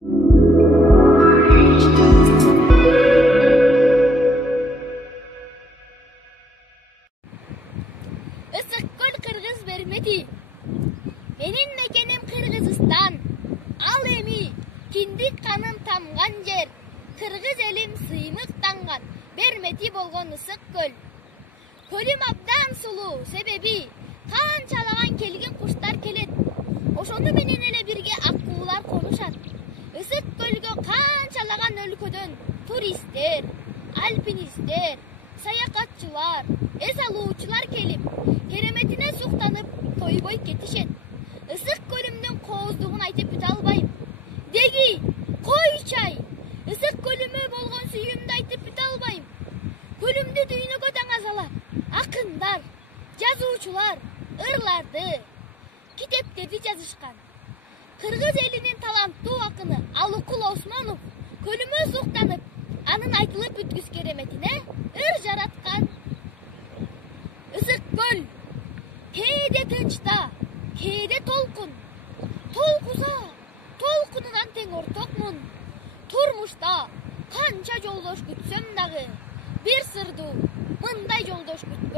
Ысыккөл Кыргыз бермети. Менин мекеним Кыргызстан. Ал эми киндик каным тамган жер. Кыргыз элим сыймыктанган бермети болгон Ысыккөл. Көлүм абдан сулуу, себеби канчалаган келген куштар келет. Ошону менен эле бирге аккуулар конушат. Ысыккөлгө канчалаган өлкөдөн туристтер, альпинисттер, саякатчылар, эс алуучулар келип, кереметине суктанып, тойбой кетишет. Ысык көлүмдүн кооздугун айтып бүтө албайм. Деги, койчай, ысык көлүмө болгон сүйүүмдү айтып бүтө албайм. Көлүмдү дүйнөгө таңазалап, акындар, жазуучулар ырларды, китептерди жазышкан. Кыргыз элинин таланттуу акыны Алыкул Осмонов көлүмө суктанып, анын айтылып бүткүс кереметине ыр жараткан. Ысыккөл кээде тынчта, кээде толкун. Толкуза, толкунунан тең ортокмун. Турмушта канча жолдош күтсөм дагы, бир сырдуу мындай жолдош күттүм.